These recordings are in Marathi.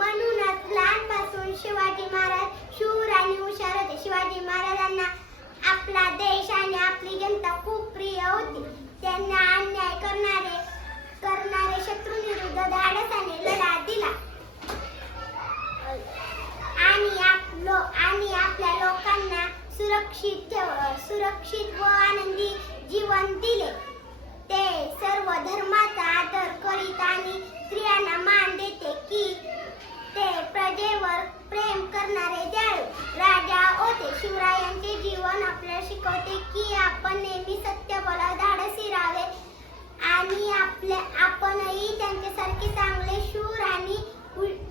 म्हणूनच लहानपासून शिवाजी महाराज शूर आणि हुशार होते. शिवाजी महाराजांना आपला देश आणि आपली जनता खूप प्रिय होती. त्यांना अन्याय करणारे शत्रूंविरुद्ध धाडसाने लढा दिला आणि आपल्या लोकांना सुरक्षित व आनंदी जीवन दिले. ते सर्व धर्माचा आदर करीत आणि स्त्रियांना मान देते की ते प्रजेवर प्रेम करणारे दयाळू राजा होते. शिवरायांचे जीवन आपल्याला शिकवते की आपण नेहमी सत्य बोला, धाडसी राहावे आणि आपणही त्यांच्यासारखे चांगले शूर आणि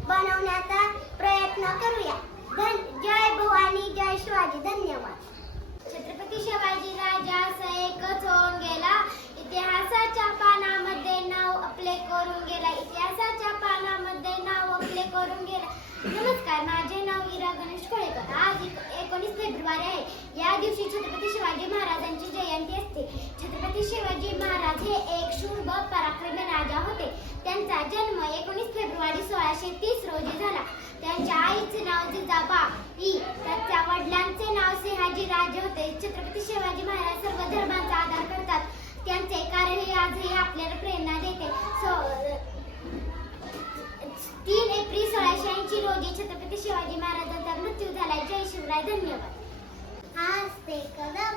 बनवण्याचा प्रयत्न करूया. जय भवानी, जय शिवाजी. धन्यवाद. छत्रपती शिवाजी राजा असा एकच होऊन गेला, इतिहासाच्या पानामध्ये नाव आपले करून गेला. इतिहासाच्या पानामध्ये नाव आपले करून गेला. नमस्कार, माझे नाव इरा गणेश कोळेकर. आज 19 फेब्रुवारी आहे. या दिवशी छत्रपती शिवाजी महाराजांची जयंती असते. छत्रपती शिवाजी महाराज हे एक शूर व पराक्रमी राजा होते. त्यांचा जन्म 19 फेब्रुवारी 1630 रोजी झाला. त्यांच्या आईचे नाव जिजाबाई, त्यांच्या वडिलांचे नाव सिंहाजी राजे होते. छत्रपती शिवाजी महाराज सर्व धर्मांचा आदर करतात. त्यांचे कार्य आजही आपल्याला प्रेरणा देते. 3 एप्रिल 1680 रोजी छत्रपती शिवाजी महाराजांचा मृत्यू झाला. जय शिवराय. धन्यवाद. आस्ते कदम,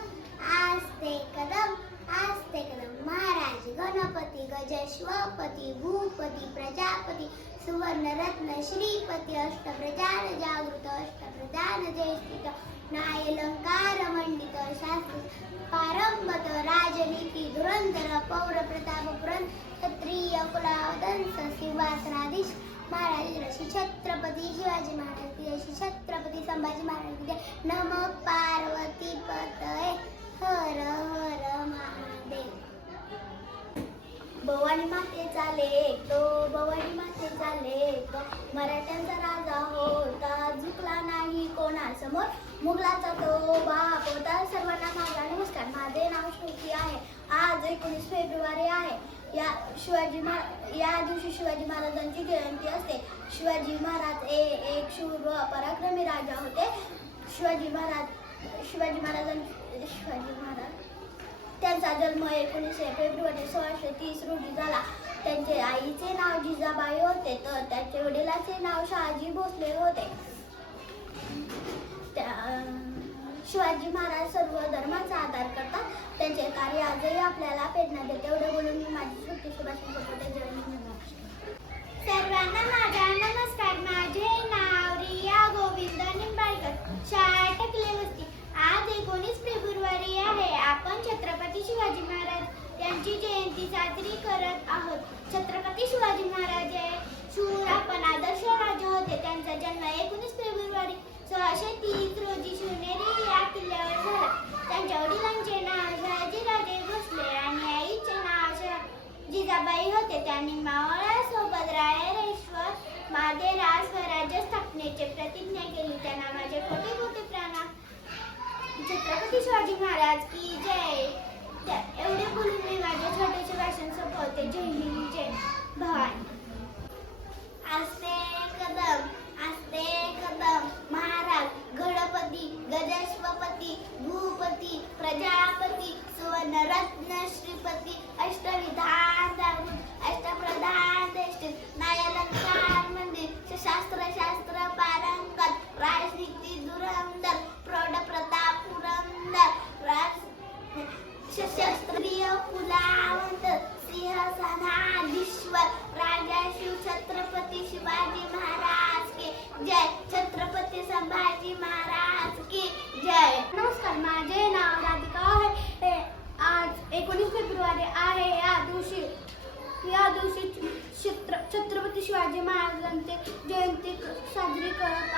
आस्ते कदम, आस्ते कदम. महाराज गणपती गजश्वपती भूपती प्रजापती सुवर्ण रत्न श्रीपती अष्टप्रधान जागृत अष्टप्रधान जयस्थित नायलंकार मंडित शास्त्र पारंगत राजनीती धुरंधर पौर प्रताप पुरंदर क्षत्रिय कुलावदंस सिंहासनाधीश महाराज श्री छत्रपती शिवाजी महाराज, श्री छत्रपती संभाजी महाराज. नमः पार्वती पतये हर हर महादेव. भवानी मातेचा लेक, भवानी मातेचा लेक, मराठ्यांचा राजा होता, झुकला नाही कोणासमोर, मुघलाचा तो बाप होता, सर्वांना माझा नमस्कार. माझे नाव श्रुती आहे. आज 19 फेब्रुवारी आहे. या दिवशी शिवाजी महाराजांची जयंती असते. शिवाजी महाराज एक शूर व पराक्रमी राजा होते. शिवाजी महाराज त्यांचा जन्म 19 फेब्रुवारी 1630 रोजी झाला. त्यांचे आईचे नाव जिजाबाई होते तर त्यांच्या वडिलांचे नाव शहाजी भोसले होते. शिवाजी महाराज सर्व धर्माचा आदर करतात. त्यांचे कार्य आजही आपल्याला प्रेरणा देते. एवढे बोलून मी माझी सुट्टी सुभाषिंग करते. जय हिंद. सर्वांना माझा नमस्कार. माझे नाव रिया गोविंद निंबाळकर, शाळा टकले वस्ती. आज 19 फेब्रुवारी आहे. आपण छत्रपती शिवाजी महाराज यांची जयंती साजरी करत आहोत. छत्रपती शिवाजी महाराज हे शूर आपण आदर्श राजा होते. त्यांचा जन्म 19 फेब्रुवारी 1630 रोजी शिवनेरी या किल्ल्यावर झाला. त्यांच्या वडिलांचे नाव शहाजीराजे भोसले आणि आईचे नाव जिजाबाई होते. त्यांनी मावळ्यासोबत रायरेश्वर माधेराज स्वराज्य स्थापनेची प्रतिज्ञा केली. त्या नावाचे कोटी कोटी प्रणाम. छत्रपती शिवाजी महाराज की जय. एवढे बोलून मी माझे छोटेसे भाषण संपवते. जय हिंद, जय भवानी. आस्ते कदम, आस्ते कदम. महाराज गणपती गजश्वपती भूपती प्रजापती सुवर्ण रत्न श्रीपती अष्टविधान जागृत अष्टप्रधान जयस्थित नायलंकार मंदिर शास्त्र पारंगत राजनीती धुरंधर प्रौढ प्रताप पुरंदर क्षत्रिय कुलावंत सिंहासनाधीश्वर राजा शिव छत्रपती शिवाजी महाराज के जय. छत्रपती संभाजी महाराज की जय. नमस्कार, माझे नाव राधिका आहे. आज 19 फेब्रुवारी आहे. या दिवशी छत्रपती शिवाजी महाराजांची जयंती साजरी करत